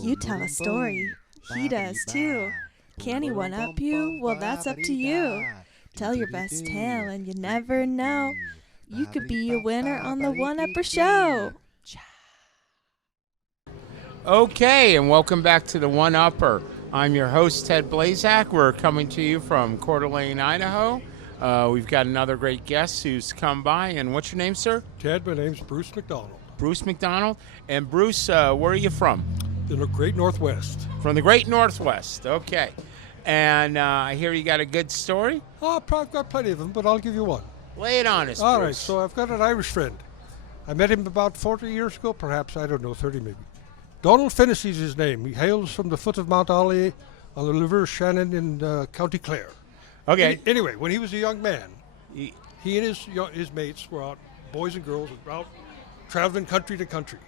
You tell a story. He does too. Can he one up you? Well, that's up to you. Tell your best tale and you never know. You could be a winner on the One Upper Show. Okay, and welcome back to the One Upper. I'm your host, Ted Blazak. We're coming to you from Coeur d'Alene, Idaho. We've got another great guest who's come by. And what's your name, sir? Ted, my name's Bruce McDonald. Bruce McDonald. And Bruce, where are you from? The Great Northwest. From the Great Northwest. Okay. And I hear you got a good story? Oh, I've got plenty of them, but I'll give you one. Lay it on us, All Bruce. right, so I've got an Irish friend. I met him about 40 years ago, perhaps, I don't know, 30 maybe. Donald Finnessey's his name. He hails from the foot of Mount Ollie on the River Shannon in County Clare. Okay. Anyway, when he was a young man, he and his mates were out, boys and girls, were out traveling country to country.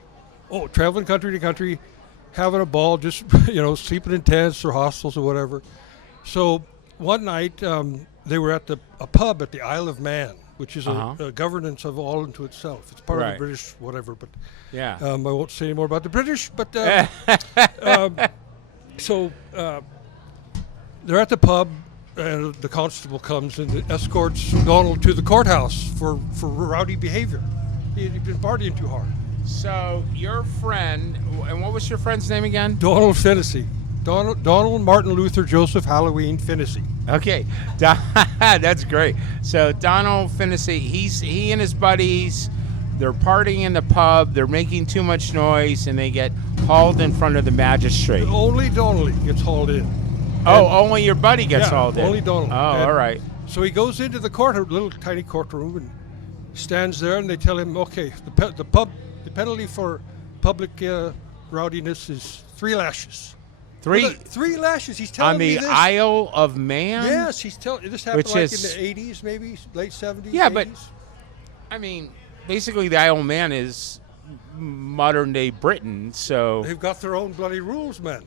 Oh, traveling country to country, having a ball, just, sleeping in tents or hostels or whatever. So one night, they were at a pub at the Isle of Man, which is a governance of all unto itself. It's part of the British whatever, but yeah. I won't say any more about the British, but so they're at the pub, and the constable comes and escorts Donald to the courthouse for rowdy behavior. He'd been partying too hard. So your friend, and what was your friend's name again? Donald Finnessey. Donald Martin Luther Joseph Halloween Finnessey. Okay, that's great. So Donald Finnessey, he and his buddies, they're partying in the pub, they're making too much noise, and they get hauled in front of the magistrate. Only Donald gets hauled in. Only your buddy gets hauled in? Only Donald. All right. So he goes into the little tiny courtroom, and stands there, and they tell him, okay, the penalty for public rowdiness is 3 lashes. Three lashes. He's telling me this. On the Isle of Man? Yes, he's telling. This happened in the 80s, maybe late 70s. Yeah, 80s. but I mean, basically, the Isle of Man is modern day Britain, so they've got their own bloody rules, man.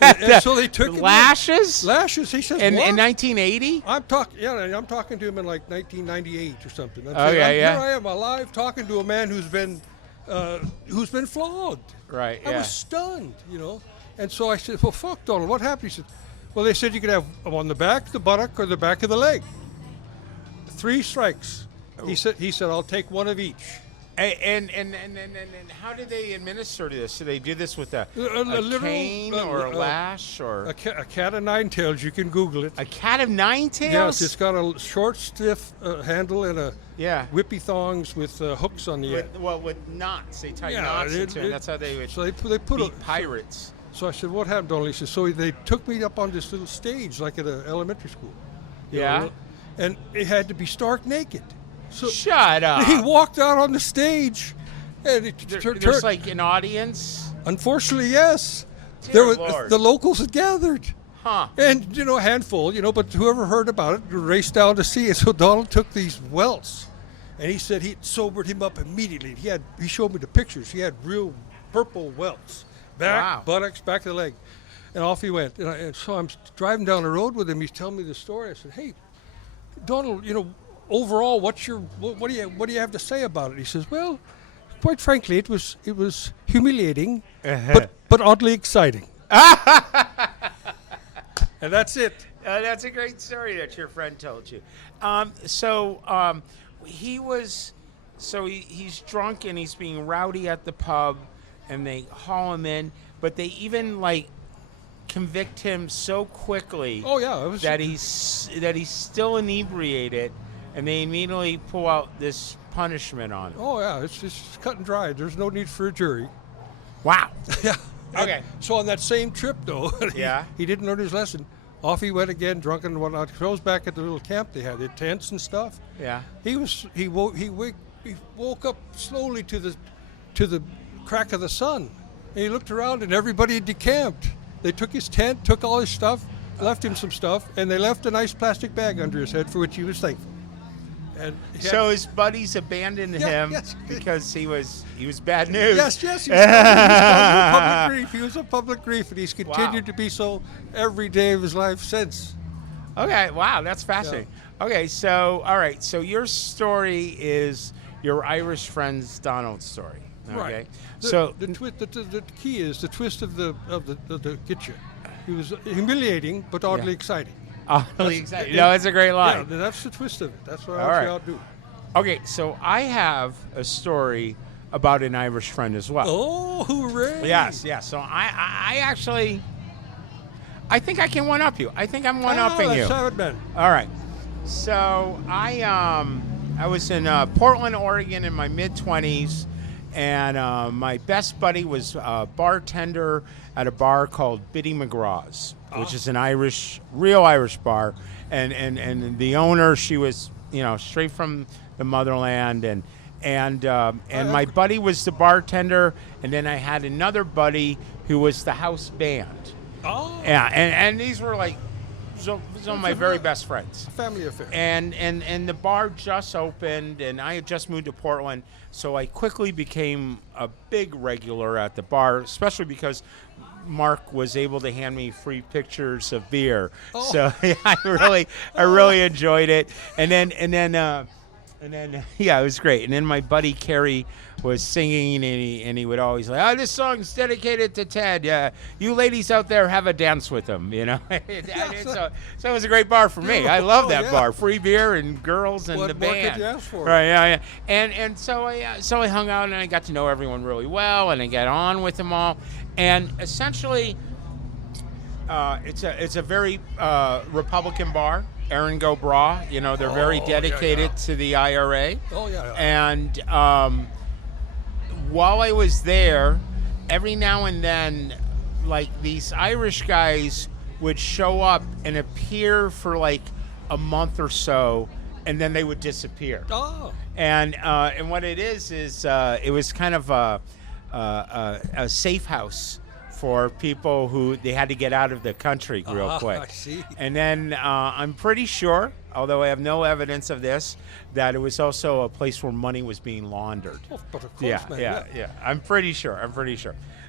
and so they took lashes. Lashes. He says, in 1980. I'm talking to him in like 1998 or something. Here I am alive talking to a man who's been flogged. Right. I was stunned, And so I said, well, fuck, Donald, what happened? He said, well, they said you could have them on the back, the buttock, or the back of the leg. 3 strikes. He said, I'll take one of each. And how did they administer this? Do they do this with a cane or a lash? Or a cat of 9 tails. You can Google it. A cat of 9 tails? Yes, it's got a short, stiff handle and whippy thongs with hooks on the end. With knots. They tie knots into it. That's how they would beat pirates. So I said, what happened, Donald? He said, so they took me up on this little stage like at an elementary school. And it had to be stark naked. So shut up. He walked out on the stage. And there's like an audience? Unfortunately, yes. Lord. The locals had gathered. Huh. And, a handful, but whoever heard about it raced down to see it. So Donald took these welts. And he said it sobered him up immediately. He showed me the pictures. He had real purple welts. Back, buttocks, back of the leg. And off he went. And so I'm driving down the road with him. He's telling me the story. I said, hey, Donald, overall, what do you have to say about it? He says, well, quite frankly, it was humiliating, but oddly exciting. And that's it. That's a great story that your friend told you. He's drunk and he's being rowdy at the pub, and they haul him in, but they even convict him so quickly. Oh yeah, that he's still inebriated, and they immediately pull out this punishment on him. Oh yeah, it's just cut and dry. There's no need for a jury. Wow. Yeah. Okay. So on that same trip though, he didn't learn his lesson. Off he went again, drunken and whatnot. He was back at the little camp they had, the tents and stuff. Yeah. He woke up slowly to the crack of the sun, and he looked around and everybody had decamped. They took his tent, took all his stuff, left him some stuff, and they left a nice plastic bag under his head for which he was thankful. And so his buddies abandoned him because he was bad news. Yes, he was public grief. He was a public grief, and he's continued to be so every day of his life since. Okay, wow, that's fascinating. Yeah. Okay, so all right, so your story is your Irish friend's Donald's story. Okay. Right. So The key is the twist of the get you. It was humiliating but oddly exciting. oddly excited. No, it's a great line. Yeah, that's the twist of it. That's what All I right. want you to do. Okay, so I have a story about an Irish friend as well. Oh, hooray! Yes. So I actually, I think I can one up you. I think I'm one upping you. Let's have it, man. All right. So I was in Portland, Oregon, in my mid-20s, and my best buddy was a bartender at a bar called Biddy McGraw's, which is an real Irish bar, and the owner, she was straight from the motherland, and my buddy was the bartender, and then I had another buddy who was the house band. Oh, Yeah, and these were like some of my very best friends. a family affair. And the bar just opened, and I had just moved to Portland, so I quickly became a big regular at the bar, especially because Mark was able to hand me free pictures of beer. Oh. So yeah, I really enjoyed it. And then yeah, it was great. And then my buddy Kerry was singing, and he would always like, this song's dedicated to Ted. Yeah, you ladies out there have a dance with him, So it was a great bar for me. I love that bar. Free beer and girls and What the more band. could you ask for? Right, yeah. And so I hung out, and I got to know everyone really well, and I got on with them all. And essentially, it's a very Republican bar. Erin Go Bra, they're very dedicated to the IRA. Oh, yeah. And while I was there, every now and then, like, these Irish guys would show up and appear for like a month or so, and then they would disappear. Oh. And what it is it was kind of a safe house for people who they had to get out of the country real quick. I see. And then I'm pretty sure, although I have no evidence of this, that it was also a place where money was being laundered. Oh, but of course, man. Yeah. I'm pretty sure.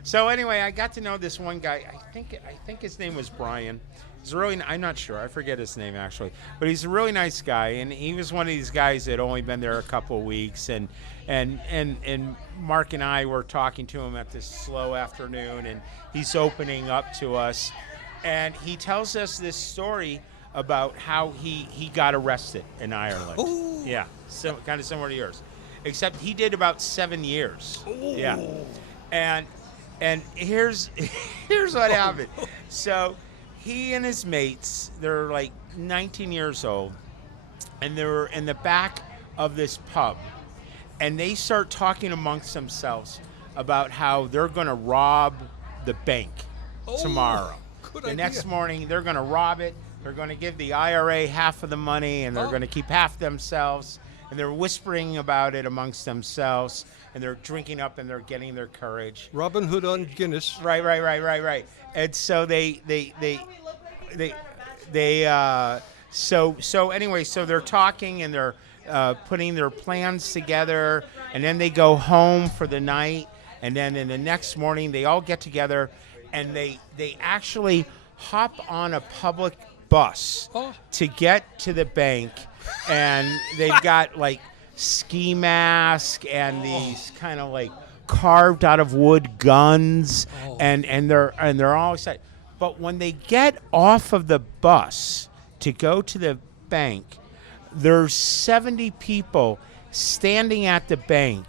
So anyway, I got to know this one guy. I think his name was Brian. He's I'm not sure. I forget his name actually, but he's a really nice guy, and he was one of these guys that had only been there a couple of weeks, and Mark and I were talking to him at this slow afternoon, and he's opening up to us, and he tells us this story about how he got arrested in Ireland. Ooh. Yeah, so kind of similar to yours, except he did about 7 years. Ooh. Yeah, and here's what happened. So he and his mates, they're like 19 years old, and they're in the back of this pub, and they start talking amongst themselves about how they're going to rob the bank tomorrow. Good The idea. next morning, they're going to rob it. They're going to give the IRA half of the money, and they're going to keep half themselves. And they're whispering about it amongst themselves, and they're drinking up, and they're getting their courage. Robin Hood on Guinness. Right. And so so anyway, so they're talking, and they're putting their plans together, and then they go home for the night, and then in the next morning they all get together, and they actually hop on a public bus to get to the bank, and they've got like ski mask and these kind of like carved out of wood guns, and they're all excited. But when they get off of the bus to go to the bank, there's 70 people standing at the bank,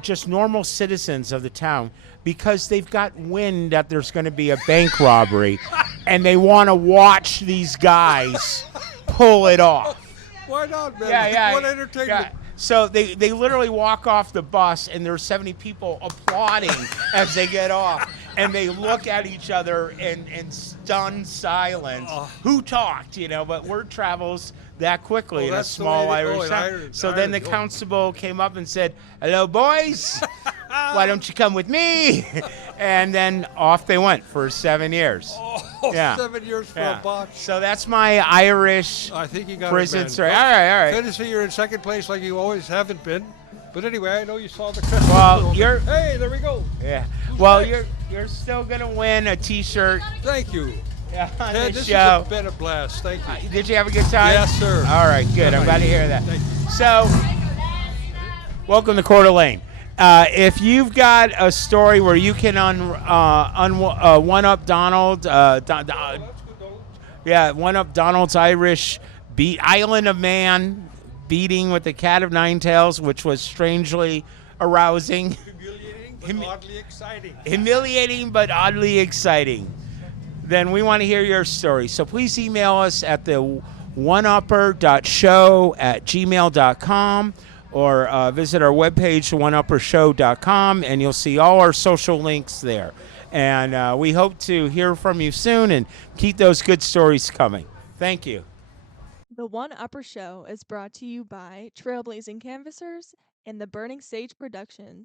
just normal citizens of the town, because they've got wind that there's going to be a bank robbery, and they want to watch these guys pull it off. Why not, man? Yeah. What entertainment. Yeah. So they literally walk off the bus, and there's 70 people applauding as they get off, and they look at each other in stunned silence. Who talked, but word travels that quickly in a that's the small way Irish town. Ireland- So then the Ireland, constable came up and said, "Hello, boys. Why don't you come with me?" And then off they went for 7 years. Yeah. 7 years for Yeah. a box. So that's my Irish I think you got prison it, man. story. All right. Tennessee, you're in second place like you always haven't been. But anyway, I know you saw the Christmas. Well, you're- Hey, there we go. Yeah. Well, next? you're still gonna win a T-shirt Thank you. on Ted, the this show. has been a blast. Thank you. Did you have a good time? Yes, sir. All right, good. I'm glad to hear that. Thank you. So, welcome to Coeur d'Alene. If you've got a story where you can one up Donald, one up Donald's Irish beat Island of Man beating with the Cat of Nine Tails, which was strangely arousing. Humiliating but oddly exciting. Humiliating but oddly exciting. Then we want to hear your story. So please email us at the oneupper.show@gmail.com or visit our webpage, oneuppershow.com, and you'll see all our social links there. And we hope to hear from you soon and keep those good stories coming. Thank you. The One Upper Show is brought to you by Trailblazing Canvassers and the Burning Sage Productions.